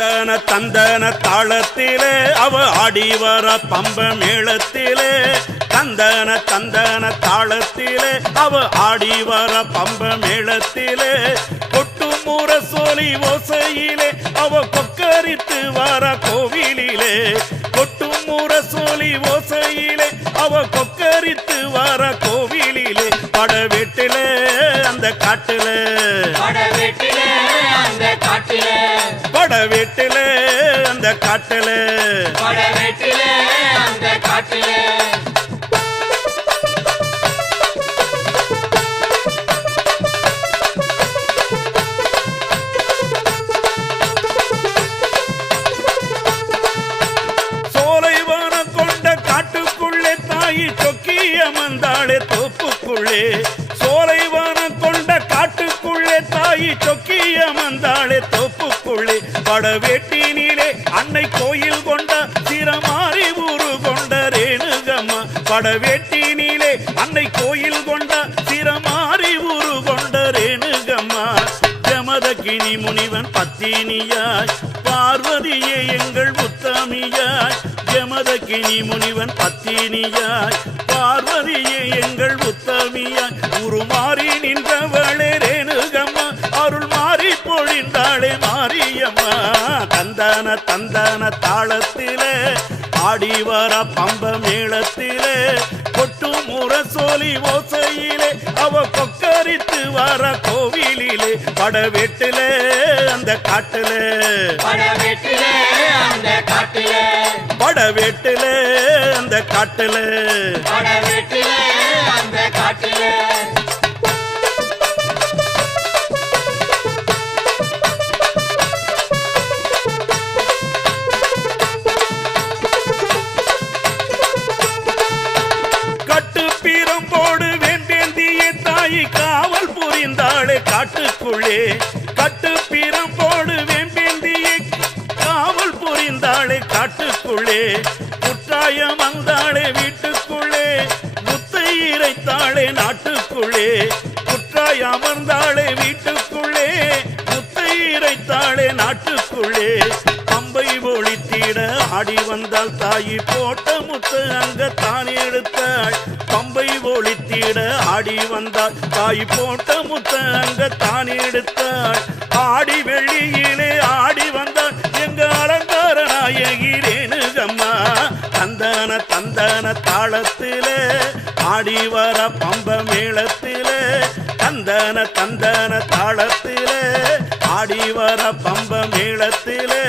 தந்தன தந்தன தாளத்திலே அவ ஆடி வர பம்ப மேளத்திலே தந்தன தந்தன தாளத்திலே அவ ஆடி வர பம்ப மேளத்திலே கொட்டு முரசொலி ஓசையிலே அவ கொக்கரித்து வர கோவிலிலே கொட்டு முரசொலி ஓசையிலே அவ கொக்கரித்து வர கோவிலிலே படவெட்டிலே அந்த காட்டிலே படவெட்டிலே அந்த காட்டிலே படவெட்டிலே அந்த காட்டிலே படவெட்டிலே அந்த காட்டிலே சோலைவனம் கொண்ட காட்டுக்குள்ளே தாயி சொக்கிய மந்தாளே தோப்புக்குள்ளே சோலைவனம் கொண்ட காட்டுக்குள்ளே தாயி சொக்கிய மந்தாளே தோப்புக்குள்ளே படவேட்டினிலே அன்னை கோயில் கொண்ட சிரமாரி ஊரு கொண்ட ரேணுகம்மா படவேட்டினிலே அன்னை கோயில் கொண்ட சிரமாரி ஊரு கொண்ட ரேணுகம்மா ஜமதகினி முனிவன் பத்தினியாய் பார்வதியே எங்கள் உத்தமியாய் ஜமதகினி முனிவன் பத்தினியாய் பார்வதியே எங்கள் உத்தமியாய் உருமாறி நின்றவளே ரேணுகம்மா அருள் மாறி பொழிந்தாளே மாரியம்மா தந்தன தந்தன தாளத்திலே ஆடி வர பம்ப மேளத்திலே கொட்டு முரசொலி ஓசையிலே அவ கொக்கரித்து வர கோவிலிலே படவெட்டிலே அந்த காட்டிலே படவெட்டிலே அந்த காட்டிலே படவெட்டிலே அந்த காட்டிலே படவெட்டிலே அந்த காட்டிலே கட்டுப்பீரம்போடு வேண்டேந்திய தாயி காவல் புரிந்தாளே காட்டுக்குள்ளே கட்டுப்பீரம்போடு வேண்டேந்திய காவல் புரிந்தாளே காட்டுக்குள்ளே குற்றாயம் வந்தாளே வீட்டுக்குள்ளே முத்தை இறைத்தாளே நாட்டுக்குள்ளே குற்றாயம் அமர்ந்தாளே வீட்டுக்குள்ளே முத்தை இறைத்தாளே நாட்டுக்குள்ளே பம்பை ஒளித்திட ஆடி வந்தாள் தாயி போட்ட முத்து அங்க தான் எடுத்தாள் பம்பை ஒளித்திட ஆடி வந்தாள் தாயி போட்ட முத்து அங்க தான் எடுத்தாள் ஆடி வெள்ளியிலே ஆடி வந்தாள் எங்க அலங்கார நாயகி ரேணுகம்மா தந்தன தந்தன தாளத்திலே ஆடி வர பம்ப மேளத்திலே தந்தன தந்தன தாளத்திலே ஆடி வர பம்ப மேளத்திலே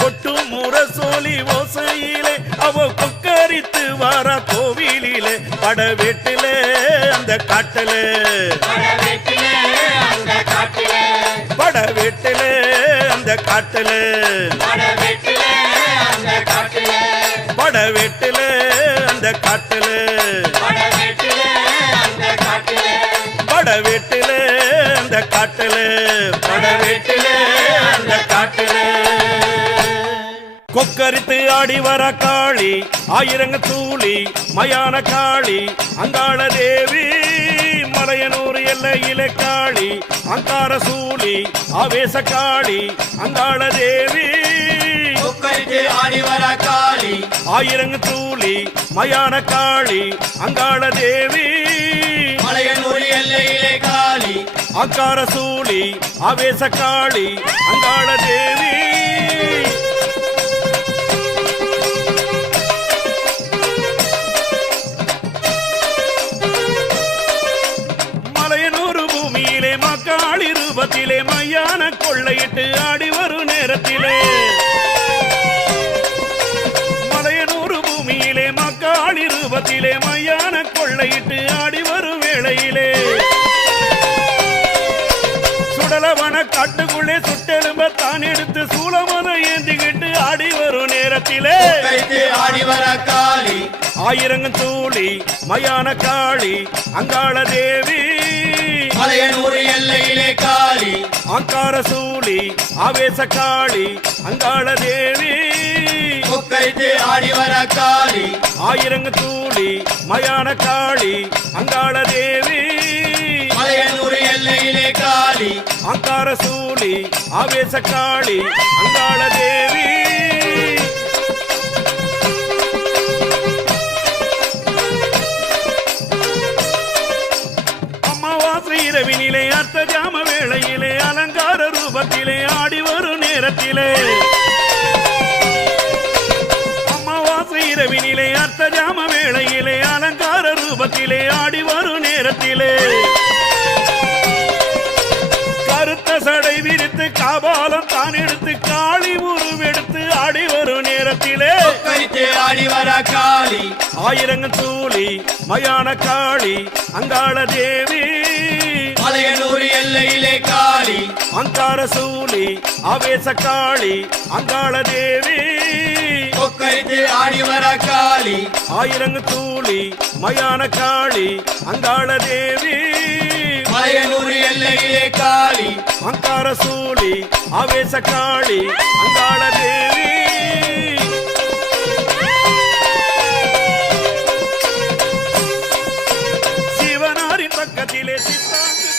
கொட்டு முரசொலி ஓசையிலே அவ கொக்கரித்து வர கோவிலிலே படவெட்டிலே அந்த காட்டிலே படவெட்டிலே அந்த காட்டிலே படவெட்டிலே அந்த காட்டிலே படவெட்டிலே அந்த காட்டிலே படவெட்டிலே அந்த காட்டிலே படவெட்டிலே அந்த காட்டிலே படவெட்டிலே அந்த காட்டிலே படவெட்டிலே அந்த காட்டிலே கொக்கரித்து ஆடி வர காளி ஆயிரங்க தூளி மயான காளி அங்காள தேவி மலையனூர் எல்லையிலே காளி அங்கார சூளி ஆவேச காளி அங்காள தேவி கொக்கரித்து ஆடி வர காளி ஆயிரங்க தூளி மயான காளி அங்காள தேவி மலையனூர் எல்லையிலே காளி அங்கார சூளி ஆவேச காளி அங்காள தேவி மக்காளி ரூபத்திலே மையான கொள்ளையிட்டு ஆடி வரும் நேரத்திலே மலையனூர் பூமியிலே மக்காளி ரூபத்திலே மையான கொள்ளையிட்டு ஆடி வரும் வேளையிலே சுடலவன காட்டுக்குள்ளே சுட்டெலும்ப தான் எடுத்து சூளமத ஏந்திக்கிட்டு ஆடி வரும் நேரத்திலே ஆடி வர காளி ஆயிரங்கம் தூளி மயான காளி அங்காள தேவி மலையனூர் எல்லையிலே காளி அங்கார சூளி ஆவேச காளி அங்காள தேவி கொக்கரித்து ஆடி வர காளி ஆயிரங்க தூளி மயான காளி அங்காள தேவி மலையனூர் எல்லையிலே காளி அங்கார சூளி ஆவேச காளி அங்காள தேவி நேரத்திலே அமாவாசை இரவினிலே அர்த்த ஜாம வேளையிலே அலங்கார ரூபத்திலே ஆடி வரும் நேரத்திலே கருத்த சடை விரித்து காபாலம் தான் எடுத்து காளி உருவெடுத்து ஆடி வரும் நேரத்திலே ஆடி வர காளி ஆயிரங்கள் தூளி மயான காளி அங்காள தேவி மலையனூர் எல்லையிலே காளி அங்கார சூலி ஆவேச காளி அங்காள தேவி கொக்கரித்து ஆடி வர காளி ஆயிரங்கள் தூளி மயான காளி அங்காள தேவி மலையனூர் எல்லையிலே காளி அங்கார சூலி ஆவேச காளி அங்காள தேவி சிவனாரின் பக்கத்திலே சித்தாந்து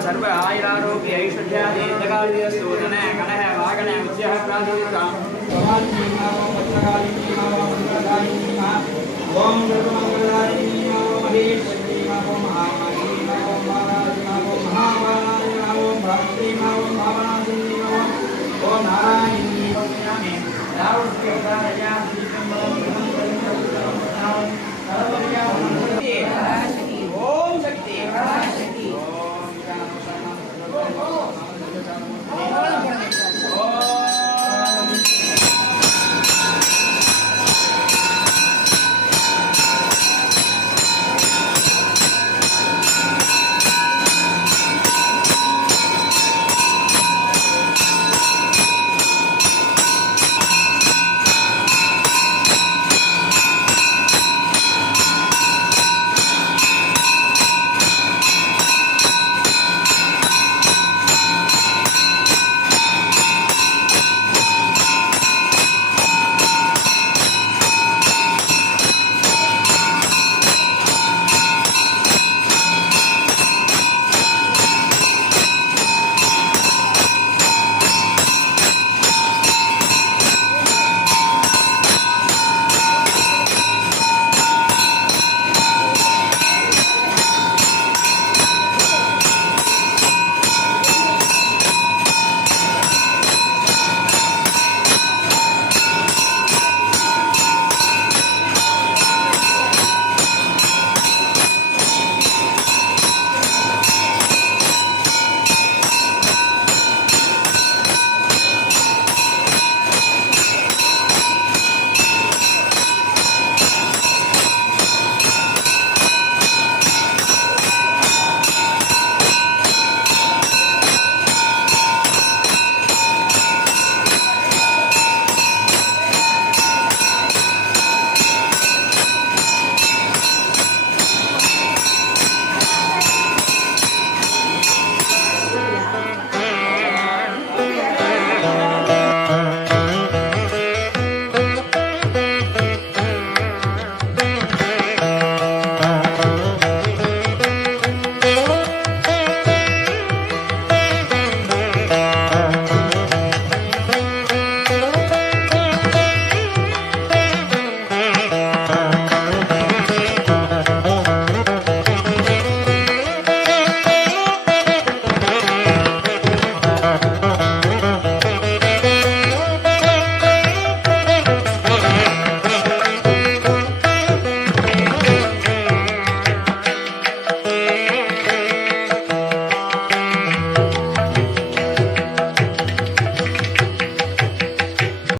सर्व आयुरारोग्य ऐश्वर्यादि दीर्घकालीयस्तु धन कनः वागण मुच्यः प्राधिकां ओम सर्वमंगलाय ओम महेश्वरी ओम महामाई ओम महाराज ओम महावाणाय ओम भक्ति ओम